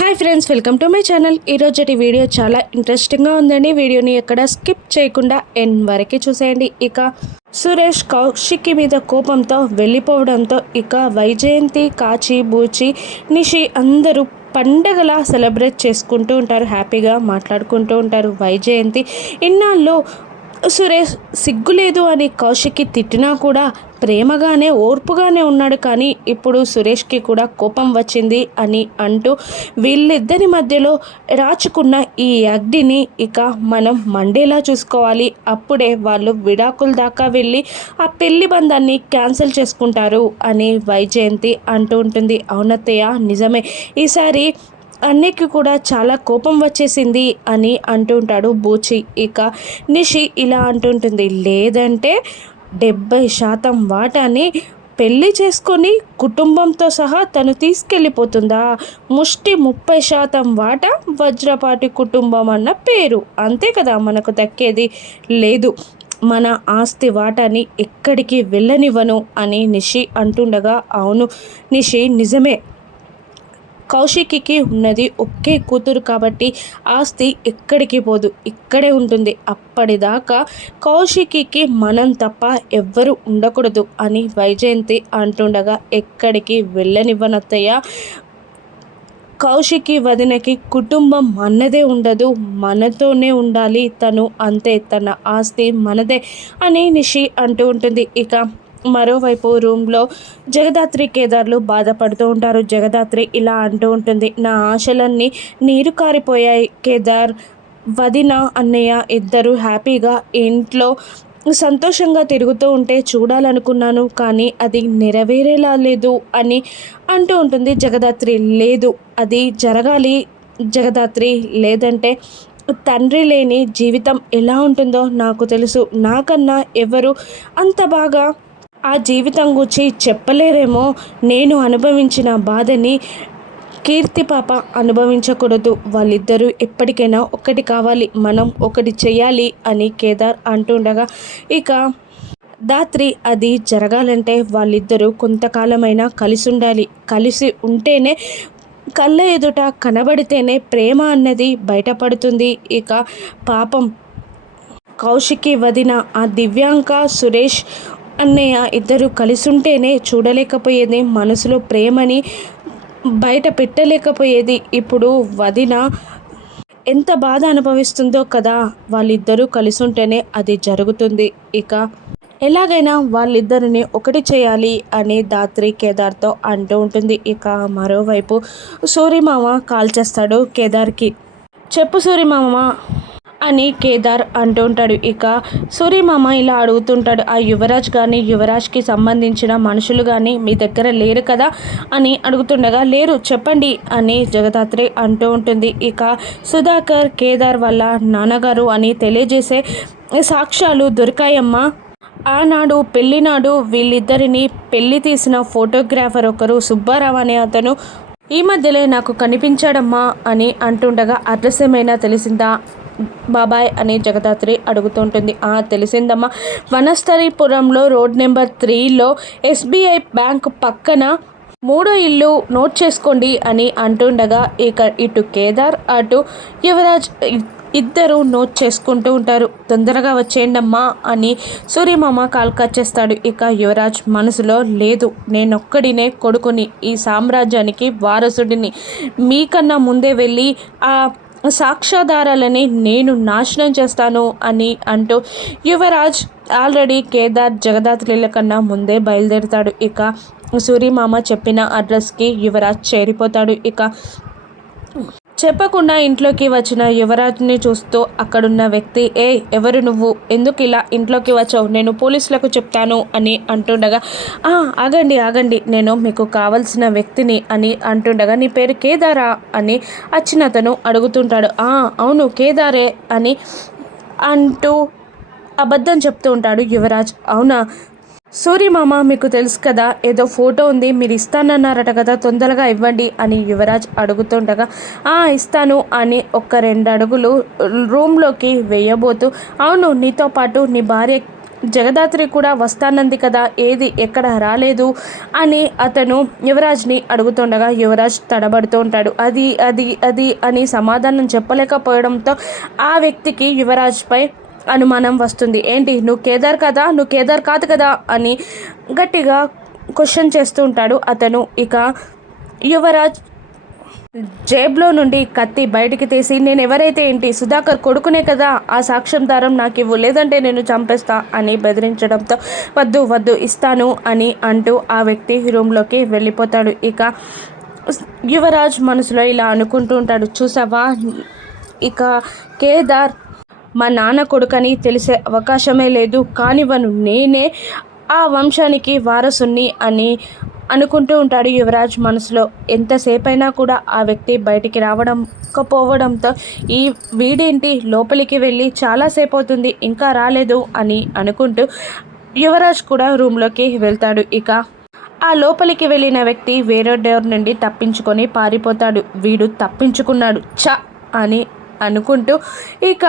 Hi friends, welcome to my channel. ఈరోజుటి video చాలా ఇంట్రెస్టింగ్గా ఉందండి. వీడియోని ఎక్కడ స్కిప్ చేయకుండా ఎండ్ వరకు చూసేయండి. ఇక సురేష్ కౌశికి మీద కోపంతో వెళ్ళిపోవడంతో ఇక వైజయంతి, కాచి, బూచి, నిషి అందరూ పండగలా సెలబ్రేట్ చేసుకుంటూ ఉంటారు. హ్యాపీగా మాట్లాడుకుంటూ ఉంటారు. వైజయంతి ఇన్నాళ్ళు సురేష్ సిగ్గులేదు అని కౌశిక్కి తిట్టినా కూడా ప్రేమగానే ఓర్పుగానే ఉన్నాడు. కానీ ఇప్పుడు సురేష్కి కూడా కోపం వచ్చింది అని అంటూ వీళ్ళిద్దరి మధ్యలో రాచుకున్న ఈ అగ్నిని ఇక మనం మండేలా చూసుకోవాలి. అప్పుడే వాళ్ళు విడాకుల దాకా వెళ్ళి ఆ పెళ్లి బంధాన్ని క్యాన్సిల్ చేసుకుంటారు అని వైజయంతి అంటూ ఉంటుంది. అవునత్తయ్య, నిజమే, ఈసారి అన్నయ్యకి కూడా చాలా కోపం వచ్చేసింది అని అంటుంటాడు బూచి. ఇక నిషి ఇలా అంటుంటుంది, లేదంటే 70% వాటాని పెళ్ళి చేసుకొని కుటుంబంతో సహా తను తీసుకెళ్ళిపోతుందా? ముష్టి 30% వాటా వజ్రపాటి కుటుంబం అన్న పేరు, అంతే కదా మనకు దక్కేది. లేదు, మన ఆస్తి వాటాని ఎక్కడికి వెళ్ళనివ్వను అని నిషి అంటుండగా, అవును నిషి, నిజమే, కౌశికి ఉన్నది ఒకే కూతురు కాబట్టి ఆస్తి ఎక్కడికి పోదు, ఇక్కడే ఉంటుంది. అప్పటిదాకా కౌశికి మనం తప్ప ఎవ్వరూ ఉండకూడదు అని వైజయంతి అంటుండగా, ఎక్కడికి వెళ్ళనివ్వనత్తయ్య, కౌశికి వదినకి కుటుంబం అన్నదే ఉండదు, మనతోనే ఉండాలి తను, అంతే, తన ఆస్తి మనదే అని నిషి అంటూ ఉంటుంది. ఇక మరోవైపు రూమ్లో జగదాత్రి, కేదార్లు బాధపడుతూ ఉంటారు. జగదాత్రి ఇలా అంటూ ఉంటుంది, నా ఆశలన్నీ నీరు కారిపోయాయి కేదార్. వదిన, అన్నయ్య ఇద్దరు హ్యాపీగా ఇంట్లో సంతోషంగా తిరుగుతూ ఉంటే చూడాలనుకున్నాను, కానీ అది నెరవేరేలా లేదు అని అంటూ ఉంటుంది జగదాత్రి. లేదు, అది జరగాలి జగదాత్రి, లేదంటే తండ్రి లేని జీవితం ఎలా ఉంటుందో నాకు తెలుసు. నాకన్నా ఎవరు అంత బాగా ఆ జీవితం గురించి చెప్పలేరేమో. నేను అనుభవించిన బాధని కీర్తి పాప అనుభవించకూడదు. వాళ్ళిద్దరూ ఎప్పటికైనా ఒకటి కావాలి, మనం ఒకటి చేయాలి అని కేదార్ అంటుండగా, ఇక దాత్రి, అది జరగాలంటే వాళ్ళిద్దరూ కొంతకాలమైనా కలిసి ఉండాలి. కలిసి ఉంటేనే, కళ్ళ ఎదుట కనబడితేనే ప్రేమ అన్నది బయటపడుతుంది. ఇక పాపం కౌశికి వదిన ఆ దివ్యాంక, సురేష్ అన్నయ్య ఇద్దరు కలిసి ఉంటేనే చూడలేకపోయేది, మనసులో ప్రేమని బయట పెట్టలేకపోయేది. ఇప్పుడు వదిన ఎంత బాధ అనుభవిస్తుందో కదా, వాళ్ళిద్దరూ కలిసి ఉంటేనే అది జరుగుతుంది. ఇక ఎలాగైనా వాళ్ళిద్దరిని ఒకటి చేయాలి అని దాత్రి కేదార్తో అంటూ ఉంటుంది. ఇక మరోవైపు సూర్యమామ కాల్ చేస్తాడు కేదార్కి. చెప్పు సూర్యమామ అని కేదార్ అంటూ ఉంటాడు. ఇక సూర్యమామ ఇలా అడుగుతుంటాడు, ఆ యువరాజ్ కానీ, యువరాజ్కి సంబంధించిన మనుషులు కానీ మీ దగ్గర లేరు కదా అని అడుగుతుండగా, లేరు, చెప్పండి అని జగదాత్రి అంటూ ఉంటుంది. ఇక సుధాకర్ కేదార్ వాళ్ళ నాన్నగారు అని తెలియజేసే సాక్ష్యాలు దొరికాయమ్మా. ఆనాడు పెళ్లినాడు వీళ్ళిద్దరిని పెళ్లి తీసిన ఫోటోగ్రాఫర్ ఒకరు సుబ్బారావు అనే అతను ఈ మధ్యలో నాకు కనిపించాడమ్మా అని అంటుండగా, అడ్రస్ ఏమైనా తెలిసిందా బాబాయ్ అని జగదాత్రి అడుగుతుంటుంది. తెలిసిందమ్మా, వనస్థలిపురంలో రోడ్ నెంబర్ 3లో SBI బ్యాంక్ పక్కన 3వ ఇల్లు, నోట్ చేసుకోండి అని అంటుండగా, ఇక ఇటు కేదార్ అటు యువరాజ్ ఇద్దరు నోట్ చేసుకుంటూ ఉంటారు. తొందరగా వచ్చేయండమ్మా అని సూర్యమామ కాల్ కట్ చేస్తాడు. ఇక యువరాజ్ మనసులో, లేదు, నేనొక్కడినే కొడుకుని, ఈ సామ్రాజ్యానికి వారసుడిని, మీకన్నా ముందే వెళ్ళి ఆ సాక్ష్యాధారాలని నేను నాశనం చేస్తాను అని అంటూ యువరాజ్ ఆల్రెడీ కేదార్, జగదాత్రిల కన్నా ముందే బయలుదేరుతాడు. ఇక సూర్యమామ చెప్పిన అడ్రస్కి యువరాజ్ చేరిపోతాడు. ఇక చెప్పకుండా ఇంట్లోకి వచ్చిన యువరాజ్ని చూస్తూ అక్కడున్న వ్యక్తి, ఎవరు నువ్వు, ఎందుకు ఇలా ఇంట్లోకి వచ్చావు, నేను పోలీసులకు చెప్తాను అని అంటుండగా, ఆగండి ఆగండి, నేను మీకు కావలసిన వ్యక్తిని అని అంటుండగా, నీ పేరు కేదారా అని అతను అడుగుతుంటాడు. అవును కేదారే అని అంటూ అబద్ధం చెప్తూ ఉంటాడు యువరాజ్. అవునా సూర్యమామ, మీకు తెలుసు కదా, ఏదో ఫోటో ఉంది, మీరు ఇస్తానన్నారట కదా, తొందరగా ఇవ్వండి అని యువరాజ్ అడుగుతుండగా, ఇస్తాను అని 1-2 అడుగులు రూమ్లోకి వేయబోతూ, అవును, నీతో పాటు నీ భార్య జగదాత్రి కూడా వస్తానంది కదా, ఏది ఎక్కడ రాలేదు అని అతను యువరాజ్ని అడుగుతుండగా యువరాజ్ తడబడుతూ ఉంటాడు. అది అది అది అని సమాధానం చెప్పలేకపోవడంతో ఆ వ్యక్తికి యువరాజ్పై అనుమానం వస్తుంది. ఏంటి నువ్వు కేదార్ కదా, నువ్వు కేదార్ కాదు కదా అని గట్టిగా క్వశ్చన్ చేస్తూ ఉంటాడు అతను. ఇక యువరాజ్ జేబులో నుండి కత్తి బయటికి తీసి, నేను ఎవరైతే ఏంటి, సుధాకర్ కొడుకునే కదా, ఆ సాక్ష్యం నాకు ఇవ్వు, లేదంటే నేను చంపేస్తా అని బెదిరించడంతో వద్దు వద్దు ఇస్తాను అని అంటూ ఆ వ్యక్తి రూమ్లోకి వెళ్ళిపోతాడు. ఇక యువరాజ్ మనసులో ఇలా అనుకుంటూ ఉంటాడు, చూసావా ఇక కేదార్ మా నాన్న కొడుకని తెలిసే అవకాశమే లేదు, కానివ్వను, నేనే ఆ వంశానికి వారసుని అని అనుకుంటూ ఉంటాడు యువరాజ్ మనసులో. ఎంతసేపైనా కూడా ఆ వ్యక్తి బయటికి రావడంకపోవడంతో ఈ వీడేంటి లోపలికి వెళ్ళి చాలాసేపు అవుతుంది ఇంకా రాలేదు అని అనుకుంటూ యువరాజ్ కూడా రూమ్లోకి వెళ్తాడు. ఇక ఆ లోపలికి వెళ్ళిన వ్యక్తి వేరే డోర్ నుండి తప్పించుకొని పారిపోతాడు. వీడు తప్పించుకున్నాడు చ అని అనుకుంటూ ఇక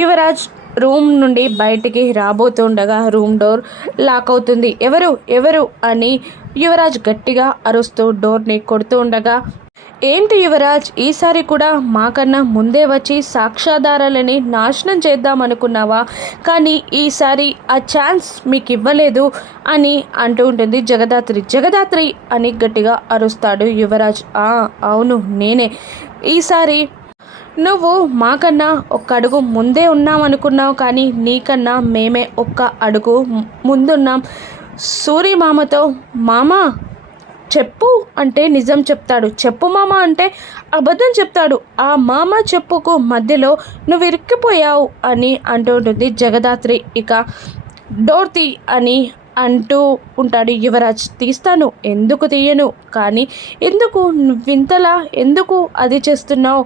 యువరాజ్ రూమ్ నుండి బయటికి రాబోతుండగా రూమ్ డోర్ లాక్ అవుతుంది. ఎవరు ఎవరు అని యువరాజ్ గట్టిగా అరుస్తూ డోర్ని కొడుతూ ఉండగా, ఏంటి యువరాజ్ ఈసారి కూడా మాకన్నా ముందే వచ్చి సాక్ష్యాధారాలని నాశనం చేద్దామనుకున్నావా, కానీ ఈసారి ఆ ఛాన్స్ మీకు ఇవ్వలేదు అని అంటూ ఉంటుంది జగదాత్రి. జగదాత్రి అని గట్టిగా అరుస్తాడు యువరాజ్. అవును నేనే, ఈసారి నువ్వు మాకన్నా ఒక్క అడుగు ముందే ఉన్నామనుకున్నావు, కానీ నీకన్నా మేమే ఒక్క అడుగు ముందున్నాం. సూరి మామతో మామ చెప్పు అంటే నిజం చెప్తాడు, చెప్పు మామ అంటే అబద్ధం చెప్తాడు, ఆ మామ చెప్పుకు మధ్యలో నువ్వు ఇరుక్కిపోయావు అని అంటూ ఉంటుంది జగదాత్రి. ఇక డోర్ తీ అని అంటూ ఉంటాడు యువరాజ్. తీస్తాను, ఎందుకు తీయను, కానీ ఎందుకు నువ్వింతలా ఎందుకు అది చేస్తున్నావు,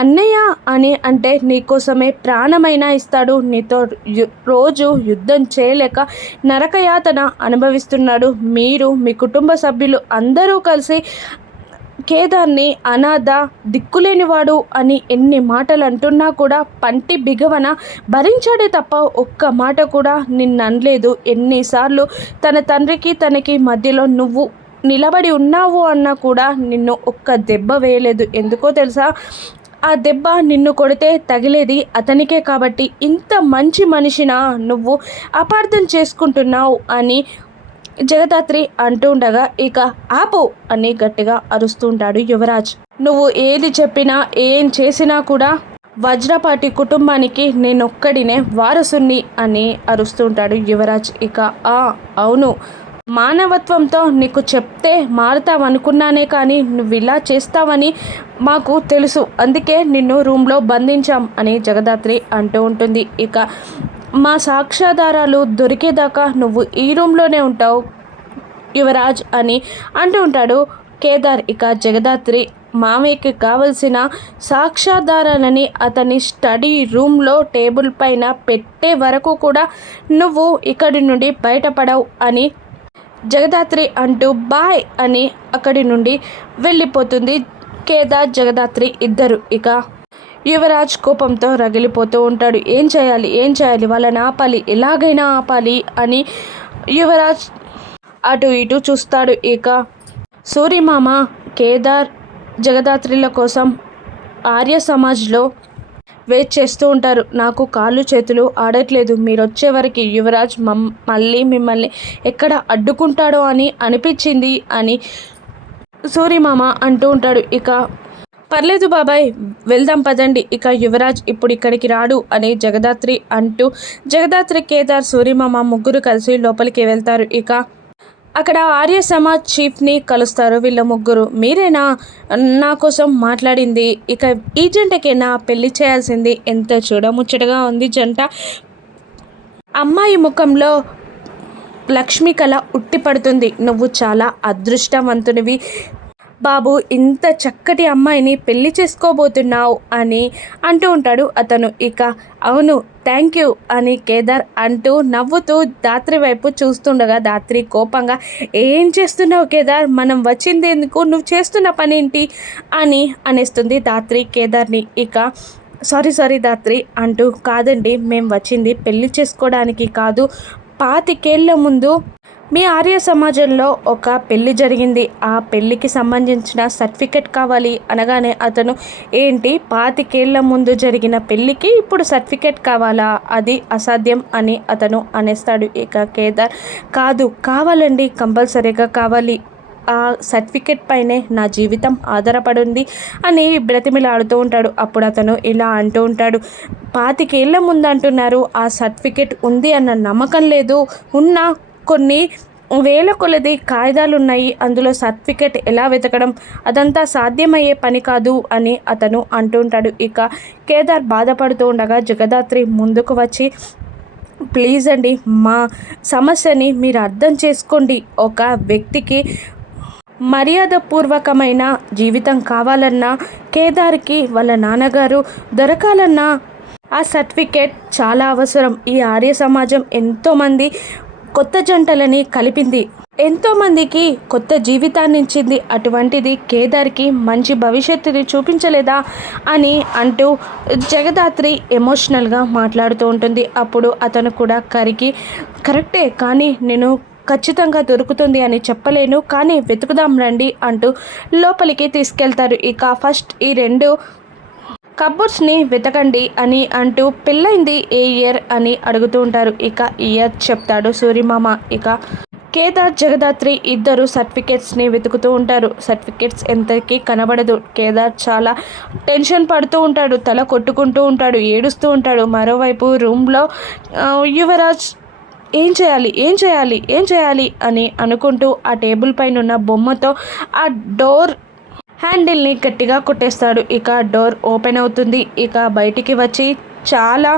అన్నయ్య అని అంటే నీకోసమే ప్రాణమైనా ఇస్తాడు, నీతో రోజు యుద్ధం చేయలేక నరకయాతన అనుభవిస్తున్నాడు. మీరు మీ కుటుంబ సభ్యులు అందరూ కలిసి కేదార్ని అనాథ దిక్కులేనివాడు అని ఎన్ని మాటలు అంటున్నా కూడా పంటి బిగవన భరించాడే తప్ప ఒక్క మాట కూడా నిన్ననలేదు. ఎన్నిసార్లు తన తండ్రికి తనకి మధ్యలో నువ్వు నిలబడి ఉన్నావు అన్నా కూడా నిన్ను ఒక్క దెబ్బ వేయలేదు. ఎందుకో తెలుసా, ఆ దెబ్బ నిన్ను కొడితే తగిలేది అతనికే, కాబట్టి ఇంత మంచి మనిషినా నువ్వు అపార్థం చేసుకుంటున్నావు అని జగదాత్రి అంటూ ఉండగా, ఇక ఆపు అని గట్టిగా అరుస్తుంటాడు యువరాజ్. నువ్వు ఏది చెప్పినా ఏం చేసినా కూడా వజ్రపాటి కుటుంబానికి నేనొక్కడినే వారసుని అని అరుస్తుంటాడు యువరాజ్. ఇక అవును, మానవత్వంతో నీకు చెప్తే మారుతావనుకున్నానే, కానీ నువ్వు ఇలా చేస్తావని మాకు తెలుసు, అందుకే నిన్ను రూమ్లో బంధించాం అని జగదాత్రి అంటూ ఉంటుంది. ఇక మా సాక్ష్యాధారాలు దొరికేదాకా నువ్వు ఈ రూమ్లోనే ఉంటావు యువరాజ్ అని అంటూ ఉంటాడు కేదార్. ఇక జగదాత్రి మామయ్యకి కావలసిన సాక్ష్యాధారాలని అతని స్టడీ రూమ్లో టేబుల్ పైన పెట్టే వరకు కూడా నువ్వు ఇక్కడి నుండి బయటపడవు అని జగదాత్రి అంటూ బాయ్ అని అక్కడి నుండి వెళ్ళిపోతుంది కేదార్ జగదాత్రి ఇద్దరు. ఇక యువరాజ్ కోపంతో రగిలిపోతూ ఉంటాడు. ఏం చేయాలి వాళ్ళని ఆపాలి, ఎలాగైనా ఆపాలి అని యువరాజ్ అటు ఇటు చూస్తాడు. ఇక సూరిమామ కేదార్ జగదాత్రిల కోసం ఆర్య సమాజ్లో వెయిట్ చేస్తూ ఉంటారు. నాకు కాళ్ళు చేతులు ఆడట్లేదు, మీరు వచ్చేవరకు యువరాజ్ మళ్ళీ మిమ్మల్ని ఎక్కడ అడ్డుకుంటాడో అని అనిపించింది అని సూరిమామ అంటూ ఉంటాడు. ఇక పర్లేదు బాబాయ్ వెళ్దాం పదండి, ఇక యువరాజ్ ఇప్పుడు ఇక్కడికి రాడు అని జగదాత్రి అంటూ జగదాత్రి కేదార్ సూరిమామ ముగ్గురు కలిసి లోపలికి వెళ్తారు. ఇక అక్కడ ఆర్య సమాజ్ చీఫ్ని కలుస్తారు వీళ్ళ ముగ్గురు. మీరేనా నా కోసం మాట్లాడింది, ఇక ఈ జంటకేనా పెళ్లి చేయాల్సింది, ఎంత చూడముచ్చటగా ఉంది జంట. అమ్మాయి ముఖంలో లక్ష్మి కళ ఉట్టిపడుతుంది. నువ్వు చాలా అదృష్టవంతునివి బాబు, ఇంత చక్కటి అమ్మాయిని పెళ్లి చేసుకోబోతున్నావు అని అంటూ ఉంటాడు అతను. ఇక అవును థ్యాంక్ యూ అని కేదార్ అంటూ నవ్వుతూ దాత్రి వైపు చూస్తుండగా దాత్రి కోపంగా, ఏం చేస్తున్నావు కేదార్, మనం వచ్చింది ఎందుకు, నువ్వు చేస్తున్న పని ఏంటి అని అనేస్తుంది దాత్రి కేదార్ని. ఇక సారీ దాత్రి అంటూ, కాదండి మేము వచ్చింది పెళ్లి చేసుకోవడానికి కాదు, 25 ఏళ్ల ముందు మీ ఆర్య సమాజంలో ఒక పెళ్లి జరిగింది, ఆ పెళ్ళికి సంబంధించిన సర్టిఫికెట్ కావాలి అనగానే అతను, ఏంటి 25 ఏళ్ల ముందు జరిగిన పెళ్ళికి ఇప్పుడు సర్టిఫికెట్ కావాలా, అది అసాధ్యం అని అతను అనేస్తాడు. ఇక కేదార్, కావాలండి, కంపల్సరీగా కావాలి, ఆ సర్టిఫికెట్ పైనే నా జీవితం ఆధారపడింది అని బ్రతిమిలాడుతూ ఉంటాడు. అప్పుడు అతను ఇలా అంటూ ఉంటాడు, 25 ఏళ్ల ముందు అంటున్నారు, ఆ సర్టిఫికెట్ ఉంది అన్న నమ్మకం లేదు, ఉన్న కొన్ని వేల కొలది కాగితాలు ఉన్నాయి, అందులో సర్టిఫికెట్ ఎలా వెతకడం, అదంతా సాధ్యమయ్యే పని కాదు అని అతను అంటుంటాడు. ఇక కేదార్ బాధపడుతూ ఉండగా జగదాత్రి ముందుకు వచ్చి, ప్లీజ్ అండి, మా సమస్యని మీరు అర్థం చేసుకోండి, ఒక వ్యక్తికి మర్యాదపూర్వకమైన జీవితం కావాలన్నా, కేదార్కి వాళ్ళ నాన్నగారు దొరకాలన్నా ఆ సర్టిఫికేట్ చాలా అవసరం. ఈ ఆర్య సమాజం ఎంతోమంది కొత్త జంటలని కలిపింది, ఎంతోమందికి కొత్త జీవితాన్ని ఇచ్చింది, అటువంటిది కేదార్కి మంచి భవిష్యత్తుని చూపించలేదా అని అంటూ జగదాత్రి ఎమోషనల్గా మాట్లాడుతూ ఉంటుంది. అప్పుడు అతను కూడా కరెక్టే, కానీ నేను ఖచ్చితంగా దొరుకుతుంది అని చెప్పలేను, కానీ వెతుకుదాం రండి అంటూ లోపలికి తీసుకెళ్తారు. ఇక ఫస్ట్ ఈ 2 కబోర్డ్స్ని వెతకండి అని అంటూ, పెళ్ళైంది ఏ ఇయర్ అని అడుగుతూ ఉంటారు. ఇక ఇయర్ చెప్తాడు సూరిమామ. ఇక కేదార్ జగదాత్రి ఇద్దరు సర్టిఫికేట్స్ని వెతుకుతూ ఉంటారు. సర్టిఫికేట్స్ ఎంతకీ కనబడదు. కేదార్ చాలా టెన్షన్ పడుతూ ఉంటాడు, తల కొట్టుకుంటూ ఉంటాడు, ఏడుస్తూ ఉంటాడు. మరోవైపు రూమ్లో యువరాజ్ ఏం చేయాలి అని అనుకుంటూ ఆ టేబుల్ పైన ఉన్న బొమ్మతో ఆ డోర్ హ్యాండిల్ని గట్టిగా కొట్టేస్తాడు. ఇక డోర్ ఓపెన్ అవుతుంది. ఇక బయటికి వచ్చి, చాలా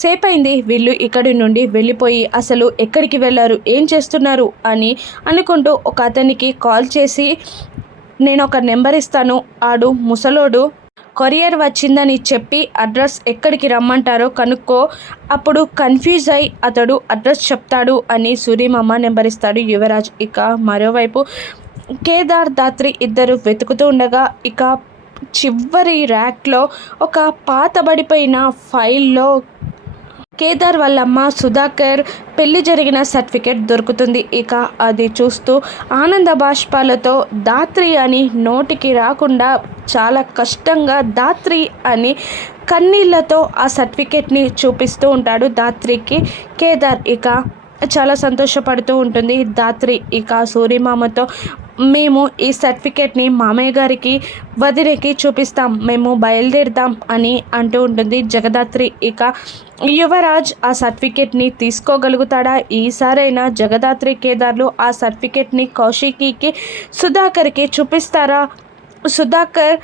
సేపైంది వీళ్ళు ఇక్కడి నుండి వెళ్ళిపోయి, అసలు ఎక్కడికి వెళ్ళారు, ఏం చేస్తున్నారు అని అనుకుంటూ ఒక అతనికి కాల్ చేసి, నేను ఒక నెంబర్ ఇస్తాను, ఆడు ముసలోడు కొరియర్ వచ్చిందని చెప్పి అడ్రస్ ఎక్కడికి రమ్మంటారో కనుక్కో, అప్పుడు కన్ఫ్యూజ్ అయి అతడు అడ్రస్ చెప్తాడు అని సూరిమామ నెంబర్ ఇస్తాడు యువరాజ్. ఇక మరోవైపు కేదార్ దాత్రి ఇద్దరు వెతుకుతూ ఉండగా, ఇక చివరి ర్యాక్లో ఒక పాతబడిపోయిన ఫైల్లో కేదార్ వాళ్ళమ్మ సుధాకర్ పెళ్లి జరిగిన సర్టిఫికేట్ దొరుకుతుంది. ఇక అది చూస్తూ ఆనంద బాష్పాలతో దాత్రి అని నోటికి రాకుండా చాలా కష్టంగా దాత్రి అని కన్నీళ్లతో ఆ సర్టిఫికేట్ని చూపిస్తూ ఉంటాడు దాత్రికి కేదార్. ఇక చాలా సంతోషపడుతూ ఉంటుంది దాత్రి. ఇక సూర్యమామతో, మేము ఈ సర్టిఫికేట్ని మామయ్య గారికి వదినకి చూపిస్తాం, మేము బయలుదేరుదాం అని అంటూ ఉంటుంది జగదాత్రి. ఇక యువరాజ్ ఆ సర్టిఫికేట్ని తీసుకోగలుగుతాడా? ఈసారైనా జగదాత్రి కేదార్లు ఆ సర్టిఫికేట్ని కౌశికికి సుధాకర్కి చూపిస్తారా? సుధాకర్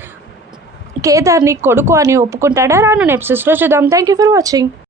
కేదార్ని కొడుకు అని ఒప్పుకుంటాడా? రాను ఎపిసోడ్స్లో చూద్దాం. Thank you for watching.